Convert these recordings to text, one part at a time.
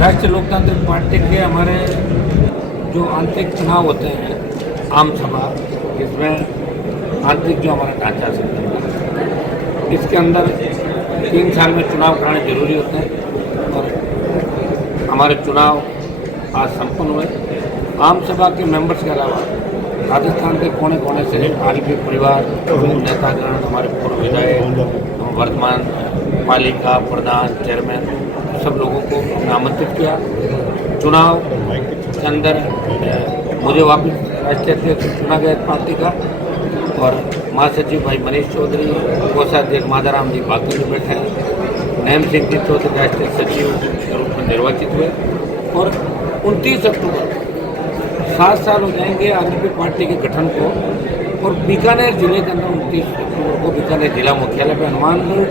राष्ट्रीय लोकतांत्रिक पार्टी के हमारे जो आंतरिक चुनाव होते हैं आम सभा, इसमें आंतरिक जो हमारा ढांचा है इसके अंदर 3 साल में चुनाव कराने जरूरी होते हैं और हमारे चुनाव आज संपन्न हुए। आम सभा के मेंबर्स के अलावा राजस्थान के कोने कोने से आरपी परिवार, नेतागण, हमारे पूर्व विधायक, वर्तमान पालिका प्रधान, चेयरमैन, सब लोगों को आमंत्रित किया। चुनाव के अंदर मुझे वापस राष्ट्रीय अध्यक्ष चुना गया पार्टी का और महासचिव भाई मनीष चौधरी, कोषाध्यक्ष माधाराम जी बाकी जो बैठे हैं, नैम सिंह जी चौधरी राष्ट्रीय सचिव के रूप में निर्वाचित हुए और 29 अक्टूबर 7 साल हो जाएंगे आरपी पार्टी के गठन को और बीकानेर जिले के अंदर 29 अक्टूबर को बीकानेर जिला मुख्यालय पर हनुमानगढ़,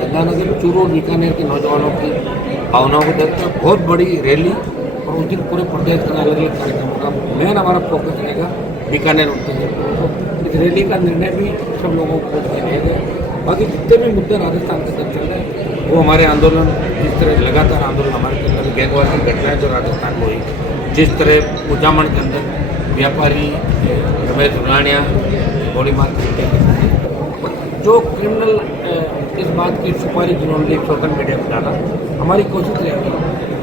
गंगानगर, चूरू और बीकानेर के नौजवानों की भावनाओं को देखते हुए बहुत बड़ी रैली और उस दिन पूरे प्रदेश का अलग अलग कार्यक्रमों का मेन हमारा फोकस रहेगा बीकानेर 29 अक्टूबर को। इस रैली का निर्णय भी सब लोगों को देगा। बाकी जितने भी मुद्दे राजस्थान के अंदर चल रहे हैं वो हमारे आंदोलन, जिस तरह लगातार आंदोलन हमारे के अंदर गैंगवार की घटनाएं जो राजस्थान में हुई, जिस तरह उजामण के अंदर व्यापारी रमेश उराणिया गोली मार जो क्रिमिनल इस बात की सुपारी जिन्होंने सोशल मीडिया पर डाला, हमारी कोशिश रहेगी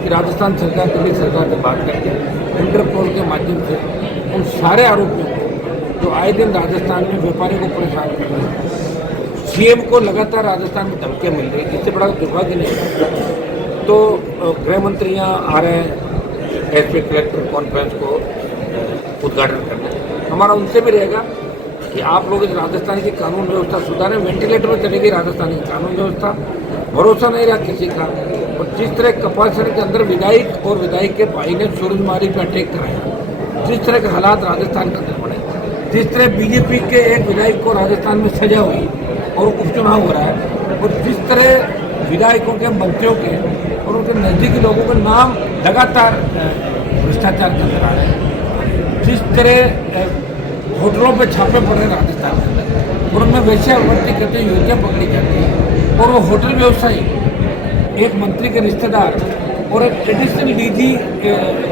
कि राजस्थान सरकार, दिल्ली सरकार से बात करके इंटरपोल के माध्यम से उन सारे आरोपियों को जो आए दिन राजस्थान में व्यापारियों को परेशान कर रहे हैं, सीएम को लगातार राजस्थान में धमकियाँ मिल रही है, इससे बड़ा दुर्भाग्य नहीं है। तो गृह मंत्री यहाँ आ रहे हैं एसपी कलेक्टर कॉन्फ्रेंस को उद्घाटन करने, हमारा उनसे भी रहेगा कि आप लोग इस राजस्थान की कानून व्यवस्था सुधारें। वेंटिलेटर में चलेगी राजस्थान की कानून व्यवस्था, भरोसा नहीं रहा किसी का। और जिस तरह कपासर के अंदर विधायक और विधायक के भाई ने सूरजमारी पर अटैक कराया, जिस तरह के हालात राजस्थान के अंदर बने, जिस तरह बीजेपी के एक विधायक को राजस्थान में सजा हुई और उपचुनाव हो रहा है, और जिस तरह विधायकों के, मंत्रियों के और उनके नज़दीकी लोगों के नाम लगातार भ्रष्टाचार के अंदर आ रहे हैं, जिस तरह होटलों पे छापे पड़ रहे राजस्थान के अंदर और उनमें वैश्यावृत्ति करते युवतियाँ पकड़ी जाती हैं और वो होटल व्यवसायी एक मंत्री के रिश्तेदार और एक ट्रेडिशनल डीजी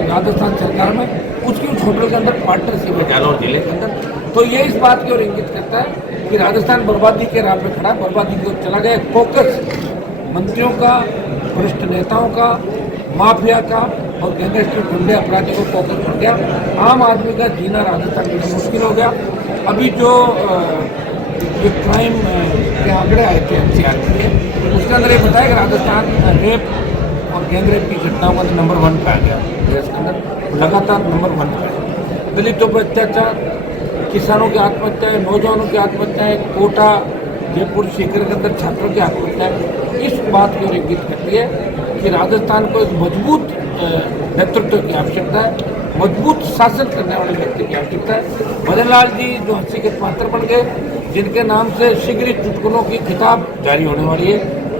राजस्थान सरकार में उसकी उस होटल के अंदर पार्टनरशिप है जालौर जिले के अंदर। तो ये इस बात की ओर इंगित करता है कि राजस्थान बर्बादी के राह पे खड़ा, बर्बादी की ओर चला गया। फोकस मंत्रियों का, वरिष्ठ नेताओं का, माफिया का और गैंगस्टर गुंडे अपराधियों को फोकस कर गया। आम आदमी का जीना राजस्थान में मुश्किल हो गया। अभी जो क्राइम के आंकड़े आए थे एनसीआर के, उसके अंदर ये बताया कि राजस्थान रेप और गैंगरेप की घटनाओं का नंबर 1 पे आ गया देश के अंदर, लगातार नंबर 1 पे है। दलितों पर अत्याचार, किसानों की आत्महत्याएं, नौजवानों की आत्महत्याएं, कोटा, जयपुर, सीकर के अंदर छात्रों की आत्महत्याएं इस बात की ओर इंगित करती है कि राजस्थान को एक मजबूत नेतृत्व की आवश्यकता है, मजबूत शासन करने वाले व्यक्ति की आवश्यकता है। भजन लाल जी जो हंसी के पात्र बन गए, जिनके नाम से शीघ्र ही चुटकुलों की किताब जारी होने वाली है,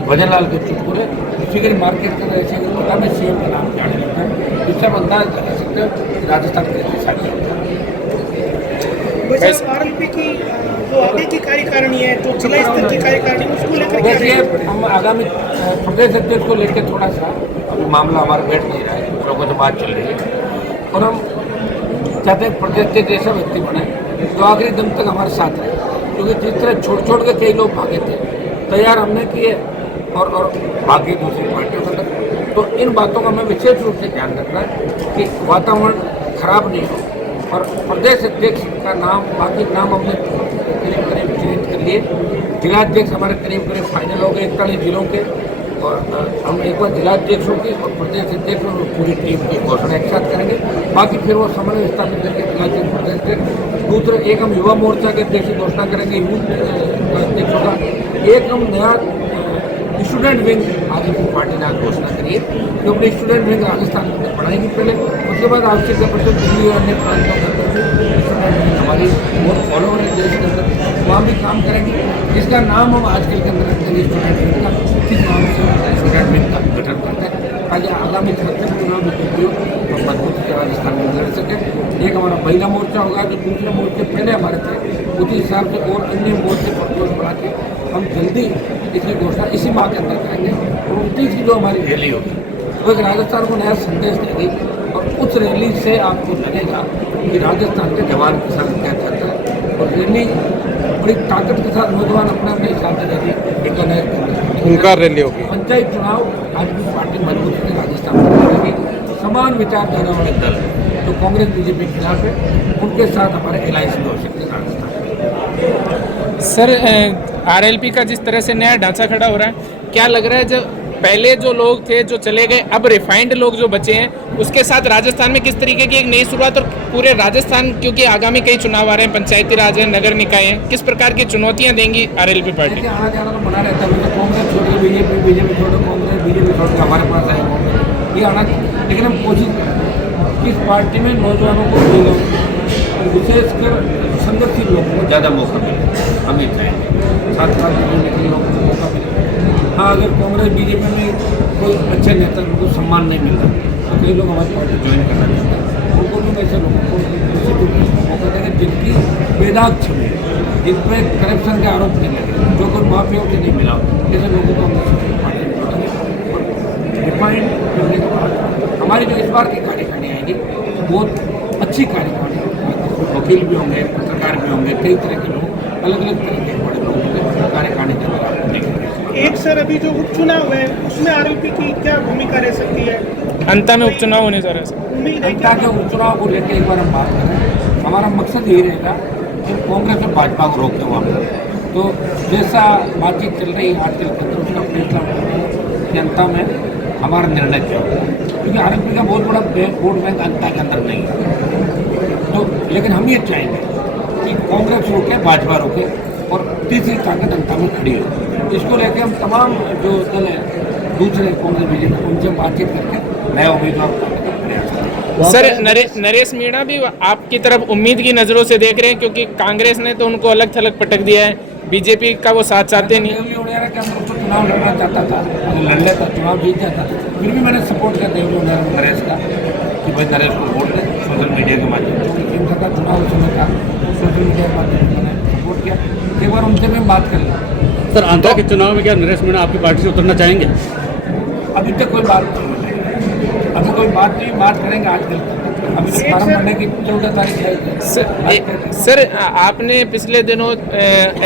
भजन लाल के चुटकुले शीघ्र मार्केट कर रहे थे, पता नहीं सीएम का नाम जाने लगता है। इससे हम अंदाज लगा सकते हैं कि राजस्थान कैसे शादी होता है। आरएलपी की जो आगे की कार्यकारिणी है, तो जिला स्तर की कार्यकारिणी, उसको लेकर देखिए हम आगामी प्रदेश अध्यक्ष को लेकर थोड़ा सा अभी मामला हमारा बैठ नहीं रहा है, लोगों से बात चल रही है और हम चाहते हैं प्रदेश के जैसा व्यक्ति बने जो आखिरी दम तक हमारे साथ रहे, क्योंकि जिस तरह छोड़ के कई लोग भागे थे, तैयार हमने किए और भागे दूसरी पार्टियों के अंदर। तो इन बातों का हमें विशेष रूप से ध्यान रखना है कि वातावरण खराब नहीं हो और प्रदेश अध्यक्ष का नाम, बाकी नाम हमने करीब चेंज कर लिए। जिलाध्यक्ष हमारे करीब फाइनल हो गए 41 जिलों के और हम एक बार जिलाध्यक्षों की और प्रदेश अध्यक्ष और पूरी टीम की घोषणा एक साथ करेंगे। बाकी फिर वो समन्वय स्थापित करके जिलाध्यक्ष, प्रदेश अध्यक्ष, दूसरा एक हम युवा मोर्चा के अध्यक्ष की घोषणा करेंगे, यूथ अध्यक्ष होगा, एक हम नया स्टूडेंट विंग आरएलपी पार्टी ने घोषणा करी है जो अपने स्टूडेंट विंग राजस्थान में बढ़ाएगी पहले, उसके बाद आवश्यक दिल्ली और अन्य प्रांतों के अंदर स्टूडेंट विंग हमारी बहुत फॉलोअर है देश के अंदर, वहाँ भी काम करेंगे। इसका नाम हम आजकल के अंदर रखेंगे स्टूडेंट विंग का, किस नाम से स्टूडेंट विंग का गठन करते हैं ताकि आगामी चुनाव में तो मजबूत से राजस्थान में लड़ सके। एक हमारा महिला मोर्चा होगा जो दूसरे मोर्चे पहले हमारे थे, उसी हिसाब से और अन्य मोर्चे पर जोश बढ़ा के हम जल्दी इसकी घोषणा इसी माह के अंदर करेंगे और 29 की जो हमारी रैली होगी वो एक राजस्थान को नया संदेश देगी और उस रैली से आपको लगेगा कि राजस्थान के जवान किसान क्या चाहता है। और रैली बड़ी ताकत के साथ नौजवान अपने अपने हिसाब से रैली एक अनेक उनका रैली होगी। पंचायत चुनाव आज भी पार्टी मजबूत है राजस्थान में लड़ेगी। समान विचारधारा वाले दल जो कांग्रेस बीजेपी के खिलाफ है उनके साथ हमारे एलायंस में हो सकते हैं राजस्थान। सर आरएलपी का जिस तरह से नया ढांचा खड़ा हो रहा है, क्या लग रहा है जो पहले जो लोग थे जो चले गए, अब रिफाइंड लोग जो बचे हैं, उसके साथ राजस्थान में किस तरीके की एक नई शुरुआत, और पूरे राजस्थान क्योंकि आगामी कई चुनाव आ रहे हैं, पंचायती राज है, नगर निकाय हैं, किस प्रकार की चुनौतियां देंगी आरएलपी पार्टी? देखिए आना जाना तो बना रहता है, तो कांग्रेस छोड़ बीजेपी, बीजेपी छोड़ो कांग्रेस, बीजेपी छोड़ के हमारे पास आए कांग्रेस, ये आना। लेकिन हम कोशिश करें कि इस पार्टी में नौजवानों को विशेषकर संगठित लोगों को ज़्यादा मौका मिले, हम ये चाहेंगे 7 साल के लोगों को मौका मिले। हाँ, अगर कांग्रेस बीजेपी में कोई अच्छे नेता को सम्मान नहीं मिलता तो कई लोग हमारी पार्टी ज्वाइन करना चाहते हैं, उनको भी ऐसे लोगों को मौका देंगे जिनकी बेदाग छवि, जिन पर करप्शन के आरोप नहीं लगे, जो कोई माफियाओं से नहीं मिला, ऐसे लोगों को हम पार्टी में जोड़ेंगे। डिफाइंड करने के बाद हमारी जो इस बार की कार्यकारिणी आएगी बहुत अच्छी कार्यकारिणी, वकील भी होंगे, पत्रकार भी होंगे, कई तरह के लोग, अलग अलग तरह के बड़े लोग होंगे कार्यकारिणी के अंदर आपको देखेंगे। एक सर अभी जो उपचुनाव है उसमें आरएलपी की क्या भूमिका रह सकती है? अंत में उपचुनाव होने जा रहे हैं। उम्मीद है जनता के उपचुनाव को लेकर एक बार हम बात करें, हमारा मकसद यही रहेगा कि कांग्रेस और भाजपा को रोकते वहाँ पर, तो जैसा बातचीत चल रही है आजकल के अंदर उसका फैसला जनता में हमारा निर्णय क्या होगा, क्योंकि आरएलपी का बहुत बड़ा वोट बैंक जनता के अंदर नहीं है। तो लेकिन हम ये चाहेंगे कि कांग्रेस रोके, भाजपा रोके और तीसरी ताकत जनता में खड़ी हो। इसको लेकर हम तमाम जो दल है दूसरे कांग्रेस बीजेपी उनसे बातचीत करके नया उम्मीदवार उतारने का प्रयास करें। सर नरेश मीणा भी आपकी तरफ उम्मीद की नज़रों से देख रहे हैं, क्योंकि कांग्रेस ने तो उनको अलग थलग पटक दिया है, बीजेपी का वो साथ चाहते नहीं। देवली उड़ियारा के अंदर उसको चुनाव लड़ना चाहता था, अगर लड़ लेता चुनाव जीत जाता, फिर भी मैंने सपोर्ट किया देवली उड़ियारा नरेश का कि भाई नरेश को वोट दें सोशल मीडिया के माध्यम से। केंद्र का चुनाव उस समय था, सोशल मीडिया के माध्यम से मैंने सपोर्ट किया। एक बार उनसे भी बात कर लें। सर आंध्रा के चुनाव में क्या नरेश मीणा आपकी पार्टी से उतरना चाहेंगे? अभी तक कोई बात नहीं, अभी कोई बात नहीं, बात करेंगे आजकल। अभी तो फार्म भरने की 14 तारीख है। सर आपने पिछले दिनों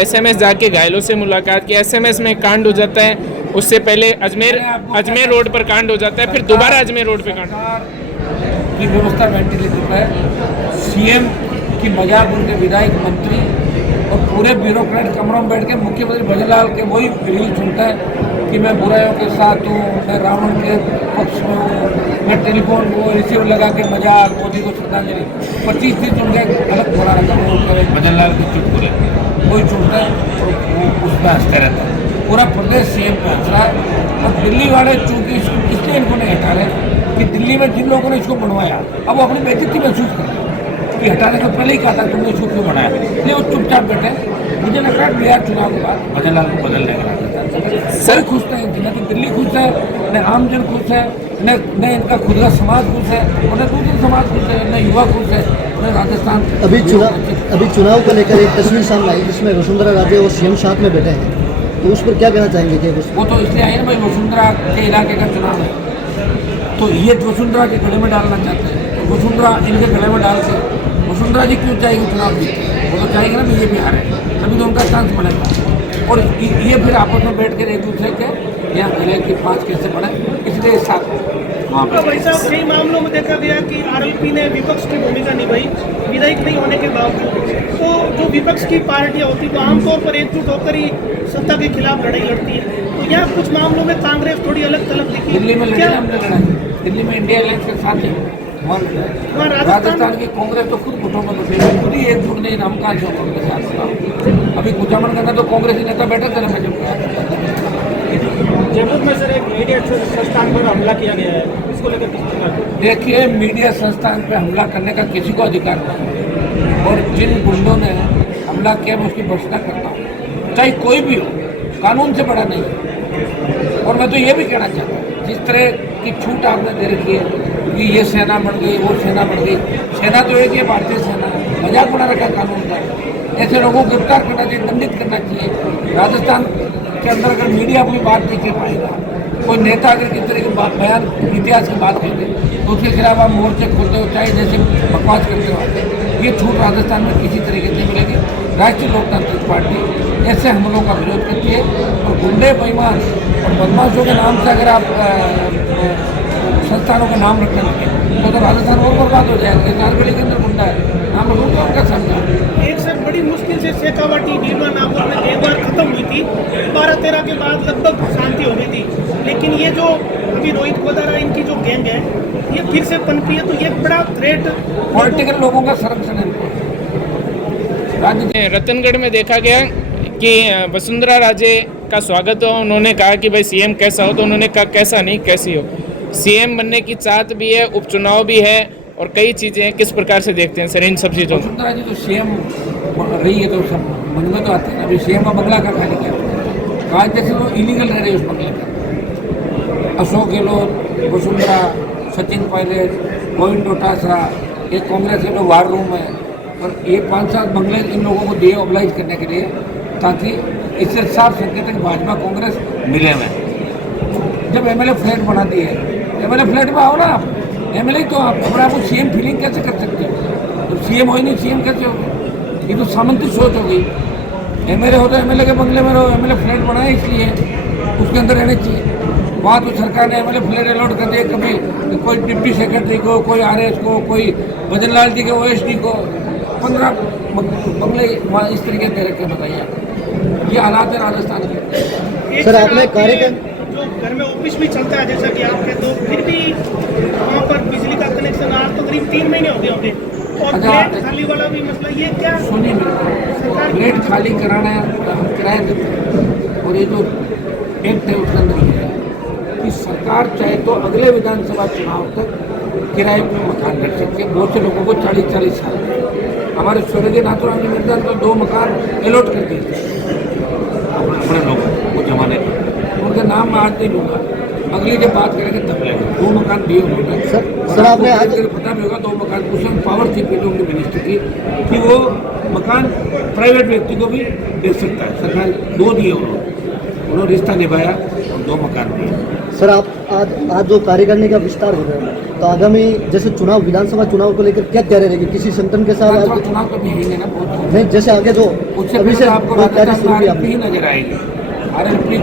एसएमएस जाके घायलों से मुलाकात की, एसएमएस में कांड हो जाता है, उससे पहले अजमेर रोड पर कांड हो जाता है, फिर दोबारा अजमेर रोड पे कांड की व्यवस्था वेंटिलेटर है। सीएम की मजाक उनके विधायक मंत्री और पूरे ब्यूरोक्रेट कमरों में बैठ के मुख्यमंत्री भजनलाल के वही रील सुनता है कि मैं बुराइयों के साथ हूँ, मैं रावण के पक्ष में हूँ, मैं टेलीफोन को रिसीवर लगा के मजाक मोदी को श्रद्धांजलि 25 दिन सुन के अलग बोला रखा वो भजनलाल के चुटकुले कोई सुनता है तो वो उसमें हंसते रहता है। पूरा प्रदेश सीएम पे हंस रहा है और दिल्ली वाले चूँकि इसलिए इनको नहीं हटा रहे कि दिल्ली में जिन लोगों ने इसको बनवाया अब वो अपनी बेइज्जती महसूस कर रहे हैं कि हटाने से पहले ही कहा था तुमने इसको क्यों बनाया, इसलिए वो चुपचाप बैठे। मुझे लग रहा है बिहार चुनाव के बाद भजनलाल को बदलने का सर खुश नहीं, न तो दिल्ली खुश है, न आमजन खुश है, न इनका खुद का समाज खुश है, और न दूसरे समाज खुश है, न युवा खुश है, न राजस्थान। अभी चुनाव को लेकर एक तस्वीर सामने आई जिसमें वसुंधरा राजे और सीएम साथ में बैठे हैं, तो उस पर क्या कहना चाहेंगे? कि वो तो इसलिए आई ना भाई वसुंधरा के इलाके का चुनाव है, तो ये वसुंधरा के गले में डालना चाहते हैं, तो वसुंधरा इनके गले में डाल के वसुंधरा जी क्यों चाहेगी चुनाव जीत? वो तो चाहेगी ना बीजेपी हारे, तभी तो उनका चांस बनेगा। और ये फिर आपस में बैठ कर एक दूसरे के यहाँ गले की 5 कैसे बढ़े, इसलिए साथ वहाँ पर। भाई साहब कई मामलों में देखा गया कि आरएलपी ने विपक्ष की भूमिका निभाई, विधायक नहीं होने के बावजूद। तो जो विपक्ष की पार्टियां होती तो आमतौर पर एकजुट होकर ही सत्ता के खिलाफ लड़ाई लड़ती है, तो यहाँ कुछ मामलों में कांग्रेस थोड़ी अलग थलग दिखी। दिल्ली में लड़ाई, दिल्ली में इंडिया अलायंस के साथ ही राजस्थान की कांग्रेस तो खुद गुटों में बैठे, खुद ही एकजुट नहीं, हम कहाँ से उनके साथ बताओ। अभी कुचामन करना तो कांग्रेसी नेता बैठे थे मैं जयपुर में सर एक मीडिया संस्थान पर हमला किया गया है, इसको लेकर देखिए मीडिया संस्थान पे हमला करने का किसी को अधिकार नहीं, और जिन गुंडों ने हमला किया मैं उसकी भर्त्सना करता हूँ, चाहे कोई भी हो, कानून से बड़ा नहीं है। और मैं तो ये भी कहना चाहता हूँ जिस तरह की छूट आपने दे रखी है कि ये सेना बन गई, वो सेना बन गई, सेना तो एक ही भारतीय सेना है, मजाक बना रखा कानून का। ऐसे लोगों को गिरफ्तार करना चाहिए, दंडित करना चाहिए। राजस्थान के अंदर अगर मीडिया अपनी बात नहीं कह पाएगा कोई नेता अगर किस तरह की बयान इतिहास की बात करते तो उसके खिलाफ आप मोर्चे खोलते हो, चाहे जैसे बकवास करते हो। ये छूट राजस्थान में किसी तरीके से मिलेगी। राष्ट्रीय लोकतांत्रिक पार्टी ऐसे हमलों का विरोध करती है और गुंडे, बेईमान और बदमाशों के नाम से अगर आप संस्थानों का नाम रखने लगे तो राजस्थान और बर्बाद हो जाएगा। झारखंड के अंदर गुंडा है, नाम रखो उनका समझा। एक सर बड़ी मुश्किल से शेखावाटी भीमा नागौर में गैंगवार खत्म हुई थी, 12-13 के बाद लगभग शांति हो गई थी। लेकिन ये जो अभी रोहित कोदारा इनकी जो गैंग है ये फिर से पनपी है, तो ये बड़ा थ्रेट पॉलिटिकल लोगों का संरक्षण है। रतनगढ़ में देखा गया कि वसुंधरा राजे का स्वागत हुआ। उन्होंने कहा कि भाई सीएम कैसा हो, तो उन्होंने कहा कैसा नहीं कैसी हो। सीएम बनने की चाहत भी है, उपचुनाव भी है और कई चीजें हैं। किस प्रकार से देखते हैं सर इन सब चीजों को? वसुंधरा जी तो सीएम रही है तो सब मन में तो आते हैं। अभी सीएम का बंगला का खाली किया कहा, जैसे वो इलीगल रह रहे उस बंगले का। अशोक गहलोत, वसुंधरा, सचिन पायलट, गोविंद डोटासरा, एक कांग्रेस के लोग वार रूम है और ये 5-7 बंगले इन लोगों को दिए ऑब्लाइज करने के लिए, ताकि इससे साफ संकेत है कि भाजपा कांग्रेस मिले हुए। जब एमएलए फ्लैट बना दिए, एमएलए फ्लैट में आओ ना आप, एमएलए तो आप अपने आपको सीएम फीलिंग कैसे कर सकते हो? तो सीएम हो ही नहीं, सीएम कैसे हो? ये तो सामंती सोच हो गई। एमएलए हो तो एमएलए के बंगले में रहो, एमएलए फ्लैट बनाए इसलिए उसके अंदर रहने चाहिए। वहाँ तो सरकार ने एमएलए फ्लैट अलॉट कर दिए, कभी कोई डिप्टी सेक्रेटरी को, कोई आरएस को, कोई भजन लाल जी के ओएसडी को 15 बंगले वहाँ इस तरीके दे रखे। बताइए ये हालात है राजस्थान के। सर आपने कार्यक्रम जो घर में ऑफिस भी चलता है जैसा कि आप कहते हो, फिर भी वहाँ पर बिजली का कनेक्शन आज तो करीब 3 महीने हो गए होंगे और फ्लैट खाली वाला भी मसला। ये क्या सुनिए मेरे, फ्लैट खाली कराना हम किराए देते हैं और ये जो एक्ट है उसके अंदर ये है कि सरकार चाहे तो अगले विधानसभा चुनाव तक किराए पर मकान रख सकती है। बहुत से लोगों को 40-40 साल हमारे स्वर्गीय नाथूराम जी मिर्जा तो 2 मकान अलॉट कर दिए थे अपने लोगों को जमाने के। उनका नाम मैं आज नहीं लूँगा, अगली जब बात करेंगे तब लेंगे। 2 मकान दिए उन्होंने। सर आपने आज पता भी होगा 2 मकान उसमें पावर थी पीडब्ल्यू की मिनिस्टर की कि वो मकान प्राइवेट व्यक्ति को भी दे सकता है। सरकार 2 दिए उन्होंने रिश्ता निभाया और 2 मकान दिए। सर आप आज जो कार्यकारिणी का विस्तार हो रहा है, तो आगामी जैसे चुनाव, विधानसभा चुनाव को लेकर क्या तैयारी रहेगी? किसी संगठन के साथ चुनाव तो भी होंगे ना बहुत। नहीं, जैसे आगे जो उससे अभी से आपको राजस्थान में आरएलपी ही नजर आएगी। आरएलपी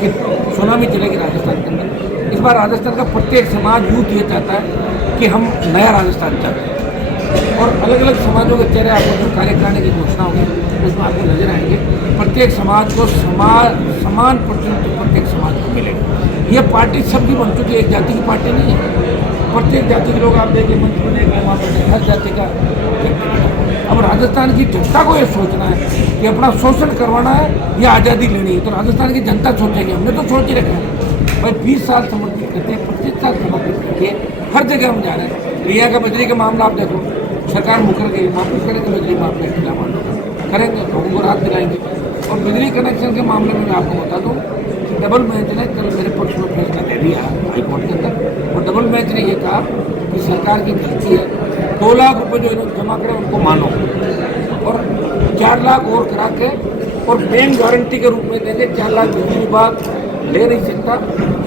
की सुनामी चलेगी राजस्थान के अंदर। इस बार राजस्थान का प्रत्येक समाज यूथ ये चाहता है कि हम नया राजस्थान चाहते हैं और अलग अलग समाजों के चेहरे आपको जो कार्यकारिणी की घोषणा होगी उसमें आपको नजर आएंगे। प्रत्येक समाज को समान प्रतिनिधित्व प्रत्येक समाज को मिलेगा। ये पार्टी सबकी बन चुकी है, एक जाति की पार्टी नहीं है। प्रत्येक जाति के लोग आप देखिए मंच में देखें, वहाँ पर हर जाति का। अब राजस्थान की जनता को ये सोचना है कि अपना शोषण करवाना है या आज़ादी लेनी है, तो राजस्थान की जनता सोचेगी। हमने तो सोच ही रखा है भाई, 20 साल समर्पित करते हैं, 25 साल समर्पित करके हर जगह हम जा रहे हैं। रिया का बजरी का मामला आप देखो, सरकार मुकर गई, वापस करेंगे बजरी मामले के खिलाफ करेंगे, लोगों को राहत दिलाएंगे। और बिजली कनेक्शन के मामले में मैं आपको बता दूँ, डबल बेंच ने कल मेरे पक्ष में फैसला दे दिया हाईकोर्ट के अंदर, और डबल बेंच ने ये कहा कि सरकार की गलती है, 2 लाख रुपए जो इन्होंने जमा करे उनको मानो और 4 लाख और करा के और बैंक गारंटी के रूप में देंगे। 4 लाख बिजली विभाग ले नहीं सकता,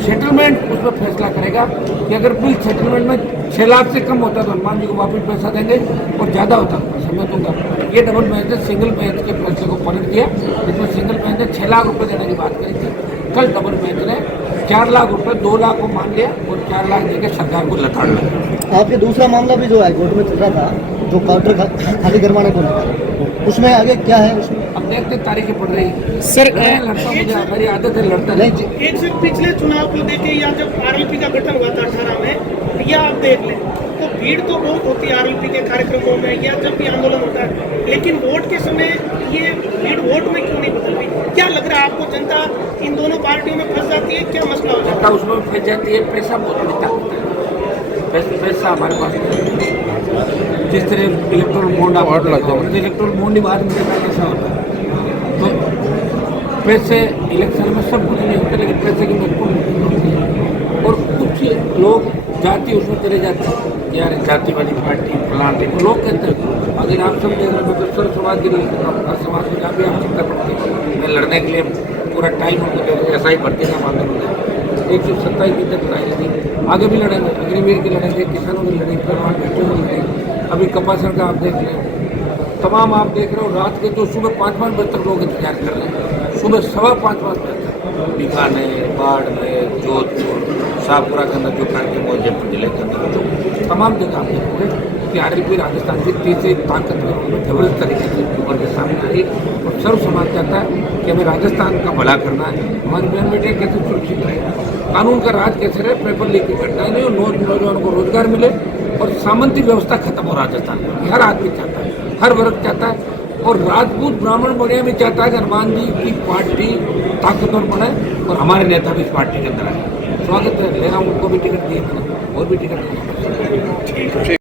सेटलमेंट उस पर फैसला करेगा कि अगर बिल सेटलमेंट में 6 लाख से कम होता तो हनुमान जी को वापस पैसा देंगे और ज़्यादा होता तो समय दूंगा। ये डबल बेंच ने सिंगल बेंच के फैसले को पलट दिया, जिसमें सिंगल बेंच ने 6 लाख रुपये देने की बात करी थी। कल डबल बेंच ने 4 लाख रुपये 2 लाख को मान लिया और 4 लाख देकर सरकार को लताड़ लिया। आपके दूसरा मामला भी जो हाईकोर्ट में चल रहा था, जो क्वार्टर खाली करवाने को लेकर, उसमें आगे क्या है? उसमें अब देखते तारीखें पड़ रही है सर लड़ता, मुझे मेरी आदत है लड़ता नहीं। एक से पिछले चुनाव को देखे या जब आरएलपी का गठन हुआ था 18 में, या आप देख लें तो भीड़ तो बहुत होती है आरएलपी के कार्यक्रमों में या जब भी आंदोलन होता है, लेकिन वोट के समय ये भीड़ वोट में क्यों नहीं बदल रही? क्या लग रहा है आपको, जनता इन दोनों पार्टियों में फंस जाती है? क्या मसला हो जाता है? उसमें फंस जाती है। पैसा बहुत बड़ी ताकत है, पैसा हमारे पास है। जिस तरह इलेक्ट्रोल बॉन्ड आप ऑर्डर लगता है, इलेक्ट्रोल बॉन्ड ही बाद में देखा कैसा होता है। तो पैसे इलेक्शन में सब कुछ नहीं होते, लेकिन पैसे की महत्वपूर्ण होती है। और कुछ लोग जाति उसमें चले जाते हैं, यार जाति वाली पार्टी फलाने को लोग कहते हैं। अगर आप सब देख रहे हो तो सर्व समाज के लिए हर समाज में जहाँ भी आवश्यकता पड़ती है, मैं लड़ने के लिए पूरा टाइम उनको दे ऐसा ही भर्ती का आंदोलन है। 127 की तक लड़ाई लड़ी, आगे भी लड़ेंगे, अग्निवीर की लड़ेंगे, किसानों की लड़ाई, परिवार बेटियों की लड़ाई, अभी कपासन का आप देख लें, तमाम आप देख रहे हो रात के जो सुबह 5-5 बजे तक लोग इंतजार कर रहे हैं, सुबह 5:15 बजे तक बीकानेर, बाड़मेर, जोधपुर, शाहपुरा के अंदर जो कार्यक्रम हुए, जयपुर जिले के अंदर जो तमाम जगह आप देखोगे कि आरएलपी राजस्थान की तीसरी ताकत के रूप में जबरदस्त तरीके से ऊपर के सामने आई और सर्व समाज चाहता है कि हमें राजस्थान का भला करना है, हमारी बहन बेटियाँ कैसे सुरक्षित रहे, कानून का राज कैसे रहे, पेपर लीक की घटनाएं नहीं हो, नौजवानों को रोजगार मिले और सामंती व्यवस्था खत्म हो राजस्थान में। हर आदमी चाहता है, हर वर्ग चाहता है और राजपूत ब्राह्मण बढ़िया भी चाहता है कि हनुमान जी की पार्टी ताकतवर बने और हमारे नेता भी इस पार्टी के अंदर आए। स्वागत है, ले रहा हूँ, उनको भी टिकट दिए मैंने और भी टिकट